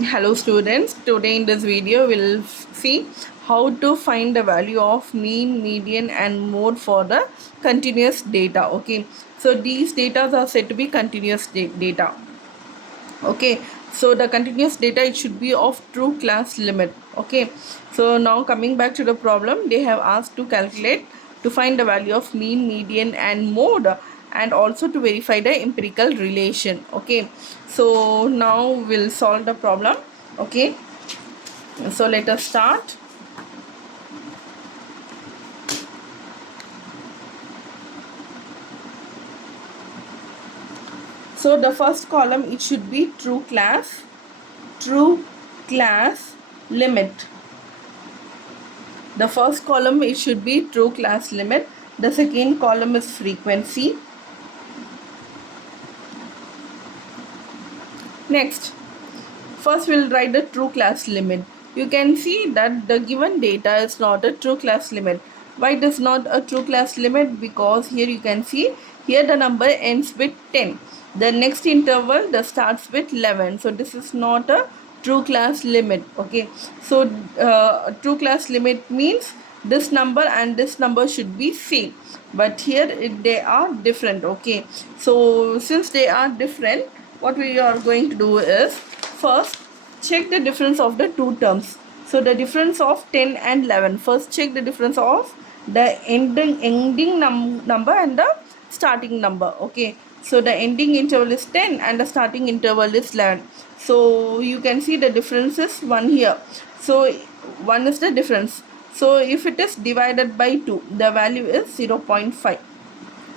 Hello students, today in this video we'll see how to find the value of mean, median and mode for the continuous data. Okay, so these data are said to be continuous data. Okay, so the continuous data, it should be of true class limit. Okay, so now coming back to the problem, they have asked to calculate to find the value of mean, median and mode, and also to verify the empirical relation. Okay, so now we'll solve the problem. Okay, so let us start. So the first column, it should be true class limit. The first column, it should be true class limit. The second column is frequency. Next, first we'll write the true class limit. You can see that the given data is not a true class limit. Why it is not a true class limit? Because here you can see, here the number ends with 10. The next interval the starts with 11. So this is not a true class limit. Okay, so true class limit means this number and this number should be same, but here they are different. Okay, so since they are different, what we are going to do is, first check the difference of the two terms. So the difference of 10 and 11, first check the difference of the ending number and the starting number. Okay, so the ending interval is 10 and the starting interval is 11. So you can see the difference is 1 here. So 1 is the difference. So if it is divided by 2, the value is 0.5,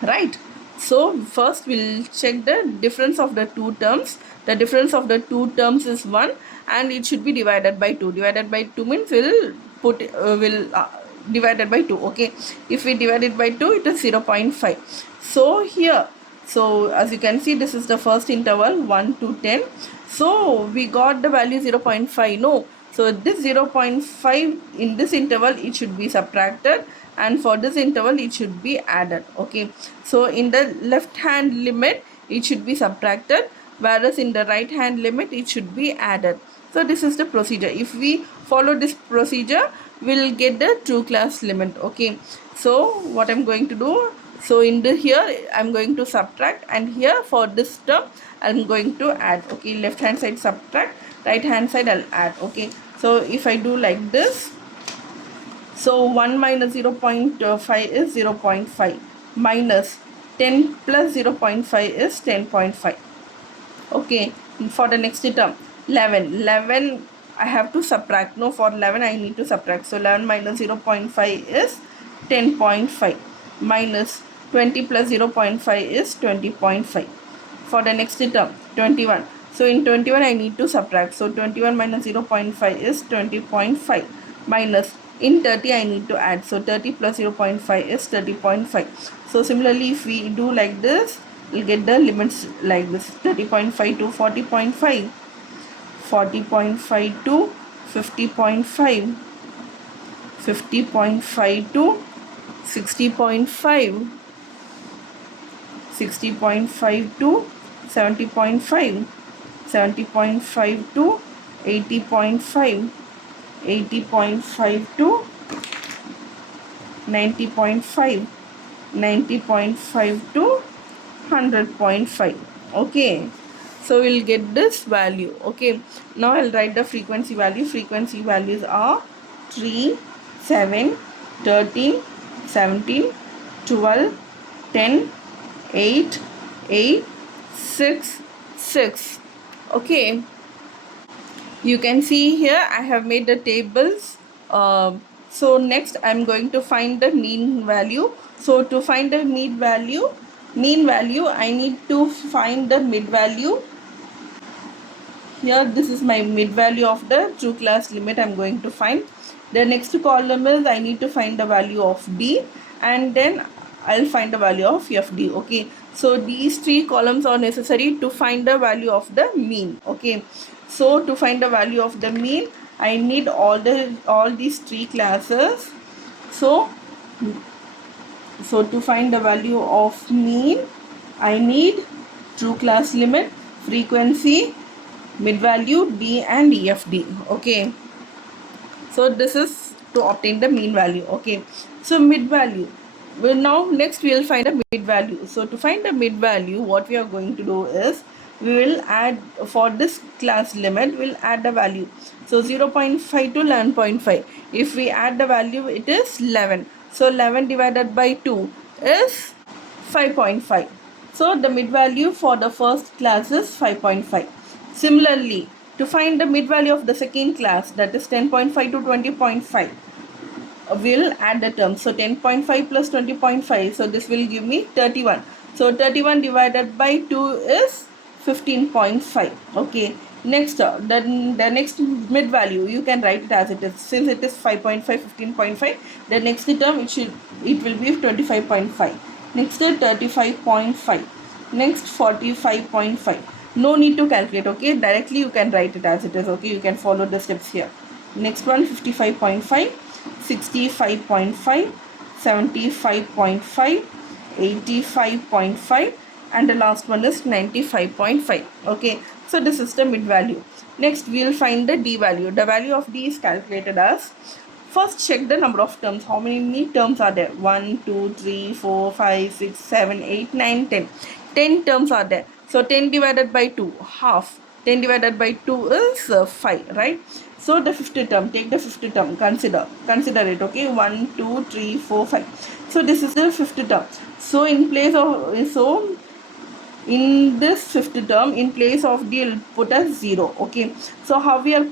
right? So first we'll check the difference of the two terms. The difference of the two terms is 1 and it should be divided by 2. Divided by 2 means we'll put divided by 2. Okay, if we divide it by 2, it is 0.5. So here, so as you can see, this is the first interval 1 to 10. So we got the value 0.5. No, so this 0.5 in this interval, it should be subtracted, and for this interval it should be added. Okay, so in the left hand limit it should be subtracted, whereas in the right hand limit it should be added. So this is the procedure. If we follow this procedure, we'll get the true class limit. Okay, so what I'm going to do, so in the here I'm going to subtract, and here for this term I'm going to add. Okay, left hand side subtract, right hand side I'll add. Okay, so if I do like this, so 1 minus 0.5 is 0.5, minus 10 plus 0.5 is 10.5. Okay, for the next term 11 I have to subtract. No, for 11 I need to subtract. So 11 minus 0.5 is 10.5, minus 20 plus 0.5 is 20.5. For the next term 21, so in 21 I need to subtract. So 21 minus 0.5 is 20.5, minus in 30 I need to add. So 30 plus 0.5 is 30.5. So similarly, if we do like this, we'll get the limits like this: 30.5 to 40.5, 40.5 to 50.5, 50.5 to 60.5, 60.5 to 70.5, 70.5 to 80.5, 80.5 to 90.5, 90.5 to 100.5. Okay, so we'll get this value. Okay, now I'll write the frequency value. Frequency values are 3, 7, 13, 17, 12, 10, 8, 8, 6, 6. Okay, you can see here I have made the tables. So next I'm going to find the mean value. So to find the mean value, I need to find the mid value. Here this is my mid value of the true class limit I'm going to find. The next column is I need to find the value of D, and then I'll find the value of FD. Okay, so these three columns are necessary to find the value of the mean. Okay, so to find the value of the mean, I need all these three classes. So to find the value of mean, I need true class limit, frequency, mid value D and EFD. Okay, so this is to obtain the mean value. Okay, so mid value, well, now next we will find a mid value. So to find the mid value, what we are going to do is we will add, for this class limit we'll add the value. So 0.5 to 11.5, if we add the value it is 11. So 11 divided by 2 is 5.5. So the mid value for the first class is 5.5. Similarly, to find the mid value of the second class, that is 10.5 to 20.5, we'll add the terms. So 10.5 plus 20.5, so this will give me 31. So 31 divided by 2 is 15.5. Okay, next then the next mid value you can write it as it is. Since it is 5.5, 15.5, the next term it will be 25.5. Next 35.5, next 45.5. No need to calculate. Okay, directly you can write it as it is. Okay, you can follow the steps here. Next one 55.5, 65.5, 75.5, 85.5, and the last one is 95.5. Okay, so this is the mid value. Next we will find the D value. The value of D is calculated as, first check the number of terms. How many terms are there? 1, 2, 3, 4, 5, 6, 7, 8, 9, 10. 10 terms are there. So 10 divided by 2, half. 10 divided by 2 is 5, right? So the fifth term, take the fifth term, consider it. Okay, 1, 2, 3, 4, 5. So this is the fifth term. So in place of, in this fifth term, in place of D, we'll put as 0. Okay, so how we are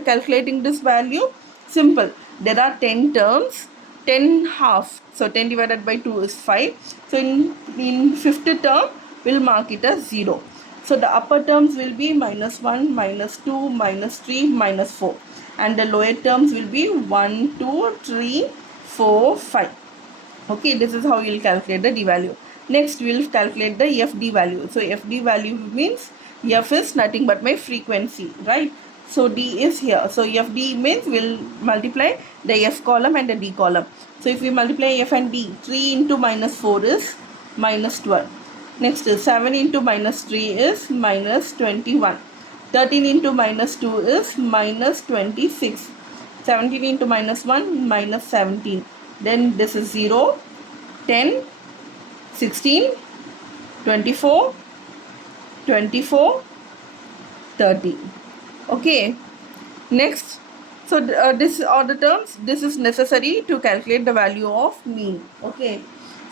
calculating this value? Simple. There are 10 terms, 10 half. So 10 divided by 2 is 5. So in fifth term, we'll mark it as 0. So the upper terms will be minus 1, minus 2, minus 3, minus 4. And the lower terms will be 1, 2, 3, 4, 5. Okay, this is how you'll calculate the D value. Next, we'll calculate the FD value. So FD value means F is nothing but my frequency, right? So D is here. So FD means we'll multiply the F column and the D column. So if we multiply F and D, 3 into minus 4 is minus 12. Next is 7 into minus 3 is minus 21. 13 into minus 2 is minus 26. 17 into minus 1, minus 17. Then this is 0, 10, 16, 24, 24, 30. Okay. Next, so this are the terms. This is necessary to calculate the value of mean. Okay.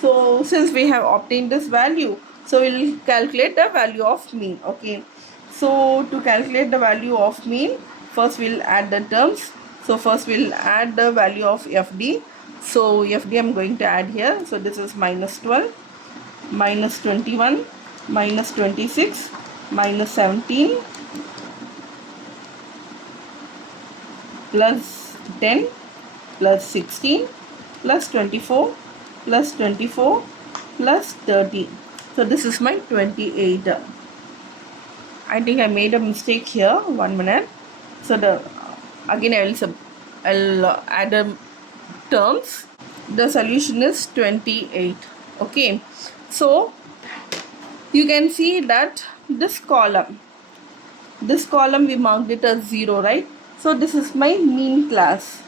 So since we have obtained this value, so we'll calculate the value of mean. Okay. So to calculate the value of mean, first we'll add the terms. So first we'll add the value of FD. So FD I'm going to add here. So this is minus 12, minus 21, minus 26, minus 17, plus 10, plus 16, plus 24, plus 24, plus 30. So this is my 28. I think I made a mistake here. 1 minute. So again I'll add the terms. The solution is 28. Okay. So you can see that this column we marked it as 0, right? So this is my mean class.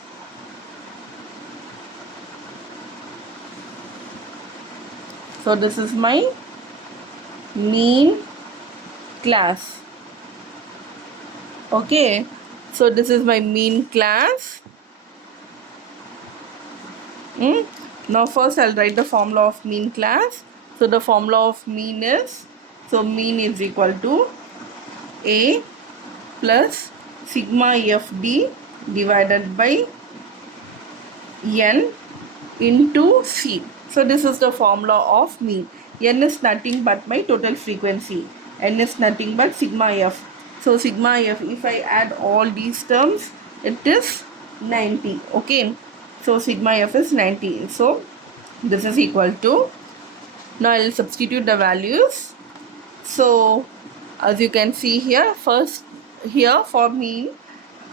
So this is my mean class. Okay, so this is my mean class. Now first I'll write the formula of mean class. So the formula of mean is, so mean is equal to A plus sigma FD divided by N into C. So this is the formula of mean. N is nothing but my total frequency. N is nothing but sigma F. So sigma F, if I add all these terms, it is 90. Okay. So sigma F is 90. So this is equal to, now I will substitute the values. So as you can see here, first here for mean,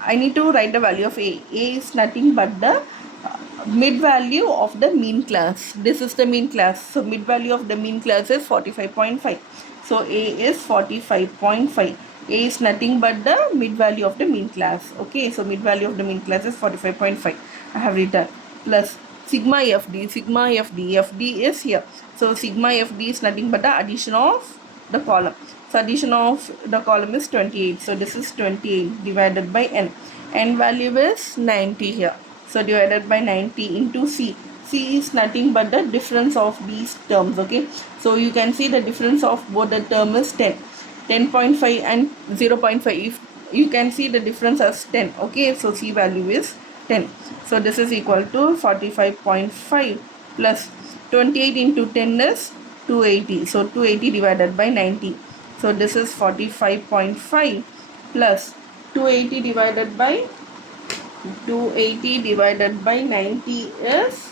I need to write the value of A. A is nothing but the mid value of the mean class. This is the mean class. So mid value of the mean class is 45.5. So A is 45.5. A is nothing but the mid value of the mean class. Okay, so mid value of the mean class is 45.5. I have written plus sigma FD. Sigma FD. FD is here. So sigma FD is nothing but the addition of the column. So addition of the column is 28. So this is 28 divided by n. N value is 90 here. So divided by 90 into C. C is nothing but the difference of these terms. Okay, so you can see the difference of both the term is 10. 10.5 and 0.5. If you can see the difference as 10. Okay, so C value is 10. So this is equal to 45.5 plus 28 into 10 is 280. So 280 divided by 90. So this is 45.5 plus 280 divided by 90 is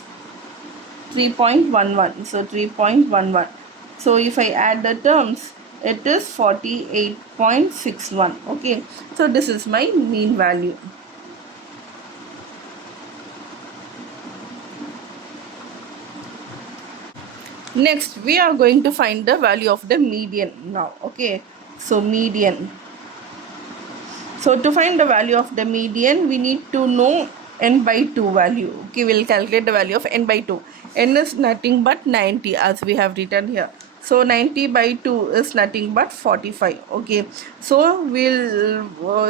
3.11. So 3.11. So if I add the terms, it is 48.61. Okay, so this is my mean value. Next, we are going to find the value of the median now. Okay, so median. So to find the value of the median, we need to know n by 2 value. Okay, we'll calculate the value of n by 2. N is nothing but 90 as we have written here. So 90 by 2 is nothing but 45. Okay, so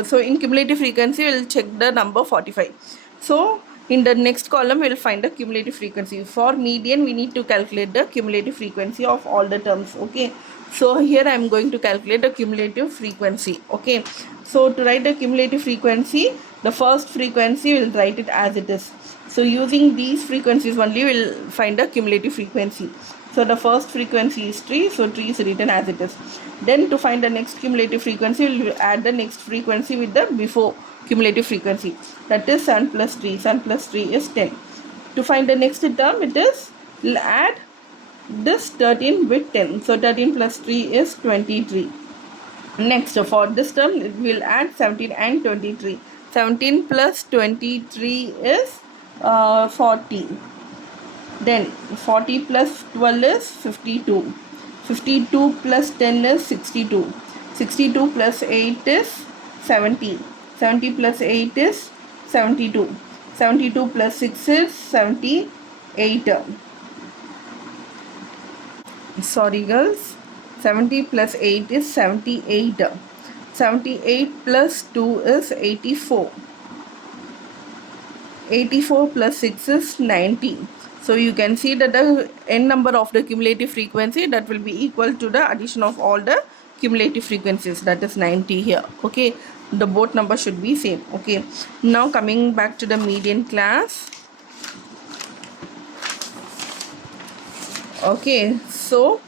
so in cumulative frequency we'll check the number 45. So in the next column we'll find the cumulative frequency. For median we need to calculate the cumulative frequency of all the terms. Okay, so here I am going to calculate the cumulative frequency. Okay, so to write the cumulative frequency, the first frequency we'll write it as it is. So using these frequencies only we'll find the cumulative frequency. So the first frequency is 3, so 3 is written as it is. Then to find the next cumulative frequency, we'll add the next frequency with the before cumulative frequency. That is 7 plus 3. 7 plus 3 is 10. To find the next term, it is, we'll add this 13 with 10. So 13 plus 3 is 23. Next, for this term, we'll add 17 and 23. 17 plus 23 is 40. Then 40 plus 12 is 52. 52 plus 10 is 62. 62 plus 8 is 70. 70 plus 8 is 72. 72 plus 6 is 78. Sorry girls. 70 plus 8 is 78. 78 plus 2 is 84. 84 plus 6 is 90. So you can see that the n number of the cumulative frequency that will be equal to the addition of all the cumulative frequencies, that is 90 here. Okay, the both numbers should be same. Okay, now coming back to the median class. Okay, so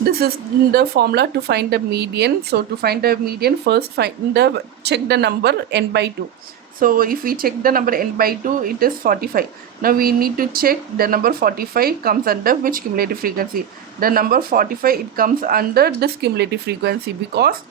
this is the formula to find the median. So to find the median, first check the number n by 2. So if we check the number n by 2, it is 45. Now we need to check the number 45 comes under which cumulative frequency. The number 45, it comes under this cumulative frequency, because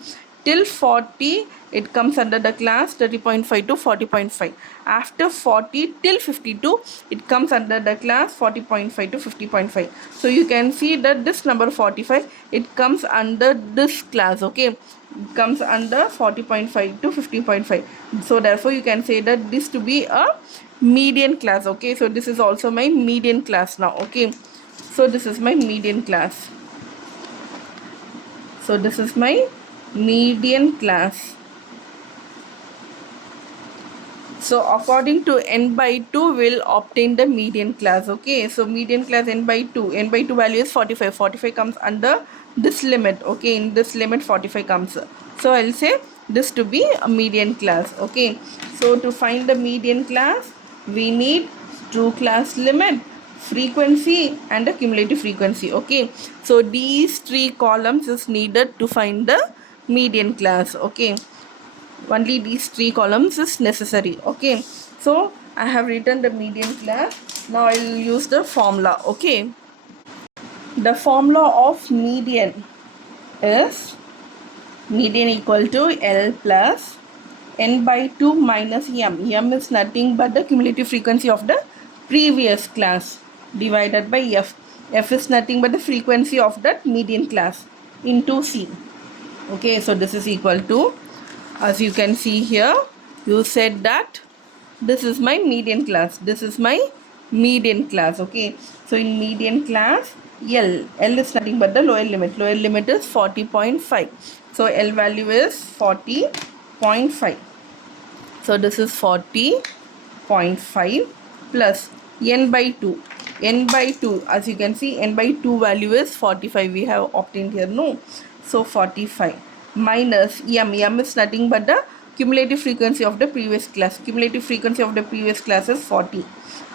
till 40 it comes under the class 30.5 to 40.5. After 40 till 52 it comes under the class 40.5 to 50.5. So you can see that this number 45, it comes under this class. Okay, it comes under 40.5 to 50.5. so therefore you can say that this to be a median class. Okay, so this is also my median class now. Okay, so this is my median class. So this is my median class. So according to n by 2 will obtain the median class. Okay, so median class n by 2 value is 45. 45 comes under this limit. Okay, in this limit 45 comes. So I'll say this to be a median class. Okay, so to find the median class we need true class limit, frequency and the cumulative frequency. Okay, so these three columns is needed to find the median class. Okay, only these three columns is necessary. Okay, so I have written the median class. Now I will use the formula. Okay, the formula of median is median equal to L plus n by 2 minus m. M is nothing but the cumulative frequency of the previous class divided by f. F is nothing but the frequency of that median class into C. Okay, so this is equal to, as you can see here, you said that this is my median class. This is my median class. Okay, so in median class, L is nothing but the lower limit. Lower limit is 40.5. So L value is 40.5. So this is 40.5 plus n by 2. N by 2, as you can see, n by 2 value is 45. We have obtained here, no? So 45 minus m. M is nothing but the cumulative frequency of the previous class. Cumulative frequency of the previous class is 40.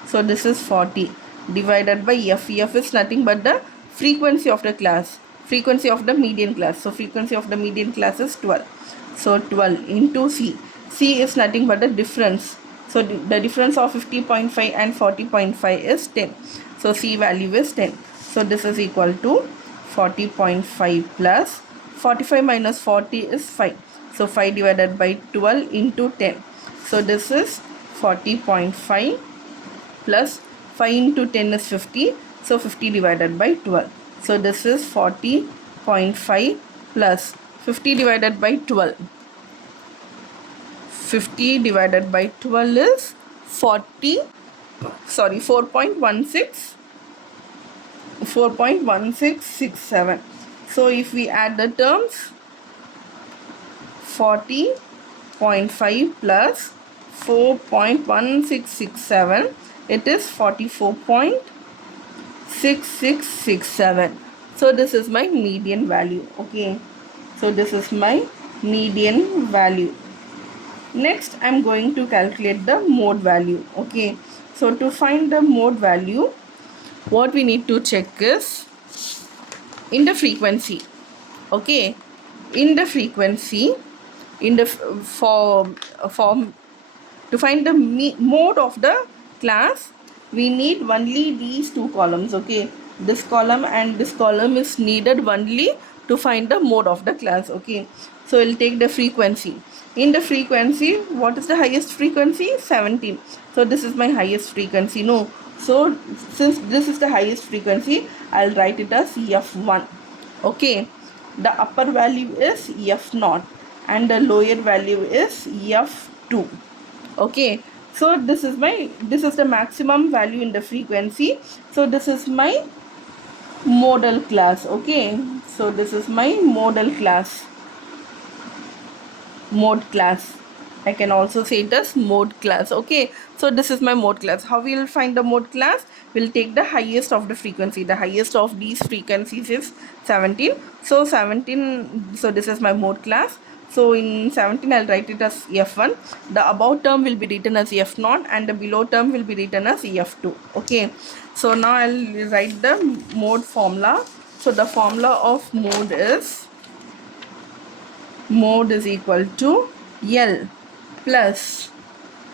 So this is 40 divided by f. F is nothing but the frequency of the class. Frequency of the median class. So frequency of the median class is 12. So 12 into C. C is nothing but the difference. So the difference of 50.5 and 40.5 is 10. So C value is 10. So this is equal to 40.5 plus 45 minus 40 is 5. So 5 divided by 12 into 10. So this is 40.5 plus 5 into 10 is 50. So 50 divided by 12. So this is 40.5 plus 50 divided by 12. 50 divided by 12 is 4.1667. So if we add the terms, 40.5 plus 4.1667, it is 44.6667. So this is my median value. Okay, so this is my median value. Next, I am going to calculate the mode value. Okay, so to find the mode value, what we need to check is in the frequency. Okay, in the frequency, in the form to find the mode of the class, we need only these two columns. Okay, this column and this column is needed only to find the mode of the class. Okay, so we'll take the frequency. In the frequency, what is the highest frequency? 17. So this is my highest frequency, no? So since this is the highest frequency, I'll write it as F1. Okay, the upper value is F0 and the lower value is F2. Okay, so this is the maximum value in the frequency. So this is my modal class. Okay, so this is my modal class. Mode class, I can also say it as mode class. Okay, so this is my mode class. How we will find the mode class? We'll take the highest of the frequency. The highest of these frequencies is 17. So 17, so this is my mode class. So in 17, I'll write it as F1. The above term will be written as F0 and the below term will be written as F2. Okay, so now I'll write the mode formula. So the formula of mode is equal to L plus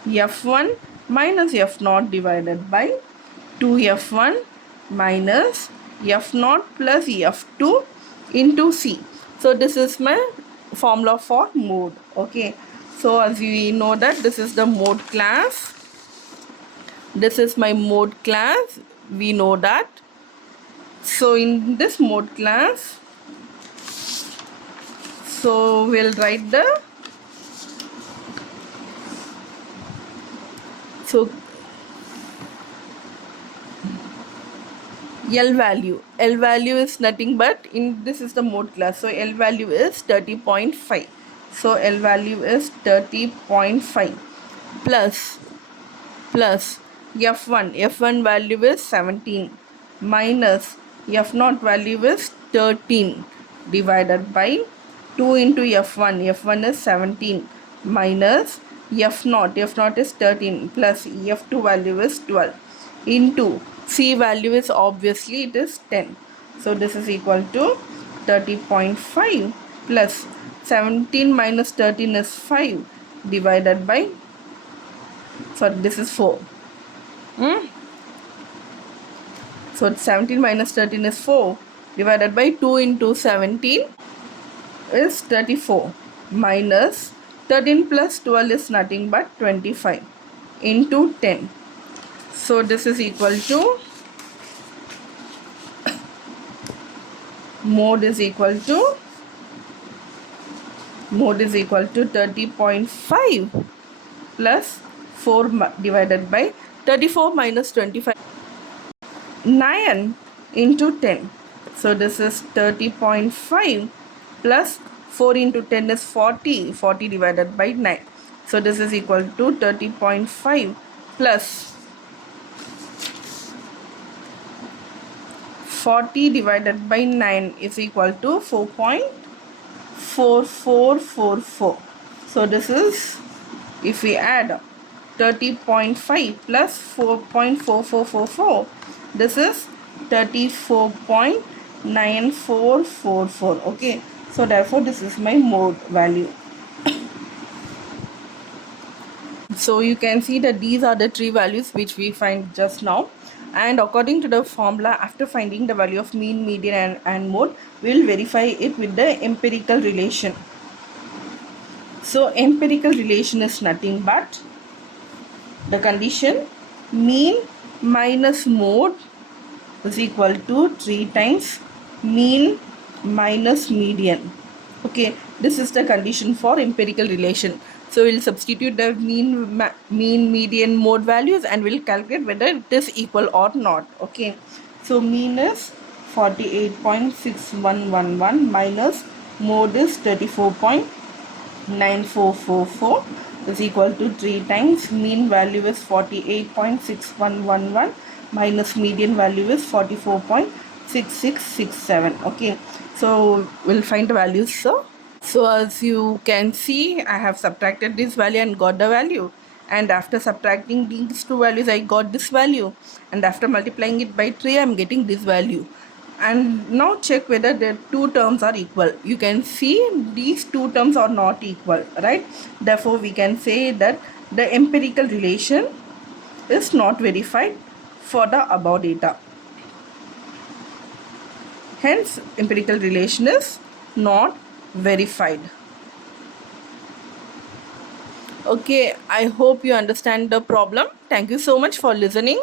F1 minus F0 divided by 2F1 minus F0 plus F2 into C. So this is my formula for mode. Okay, so as we know that this is the mode class. This is my mode class. We know that. So in this mode class, so we'll write the L value. L value is nothing but this is the mode class. So L value is 30.5. So L value is 30.5 plus F1. F1 value is 17 minus F0 value is 13 divided by 2 into F1. F1 is 17 minus F0. F0 is 13 plus F2 value is 12 into C value is obviously it is 10. So this is equal to 30.5 plus 17 minus 13 is 5 divided by, sorry, this is 4. So 17 minus 13 is 4 divided by 2 into 17 is 34 minus 13 plus 12 is nothing but 25 into 10. So this is equal to mode is equal to mode is equal to 30.5 plus 4 divided by 34 minus 25, 9 into 10. So this is 30.5 plus 4 into 10 is 40. 40 divided by 9. So this is equal to 30.5 plus 40 divided by 9 is equal to 4.4444. So this is, if we add 30.5 plus 4.4444, this is 34.9444. Okay, so therefore this is my mode value. So you can see that these are the three values which we find just now, and according to the formula, after finding the value of mean, median and mode, we will verify it with the empirical relation. So empirical relation is nothing but the condition mean minus mode is equal to 3 times mean minus median. Okay, this is the condition for empirical relation. So we'll substitute the mean, median, mode values and we'll calculate whether it is equal or not. Okay, so mean is 48.6111 minus mode is 34.9444 is equal to 3 times mean value is 48.6111 minus median value is 44.6667. Okay, so we'll find the values. So as you can see, I have subtracted this value and got the value, and after subtracting these two values I got this value, and after multiplying it by 3 I am getting this value. And now check whether the two terms are equal. You can see these two terms are not equal, right? Therefore we can say that the empirical relation is not verified for the above data. Hence empirical relation is not verified. Okay, I hope you understand the problem. Thank you so much for listening.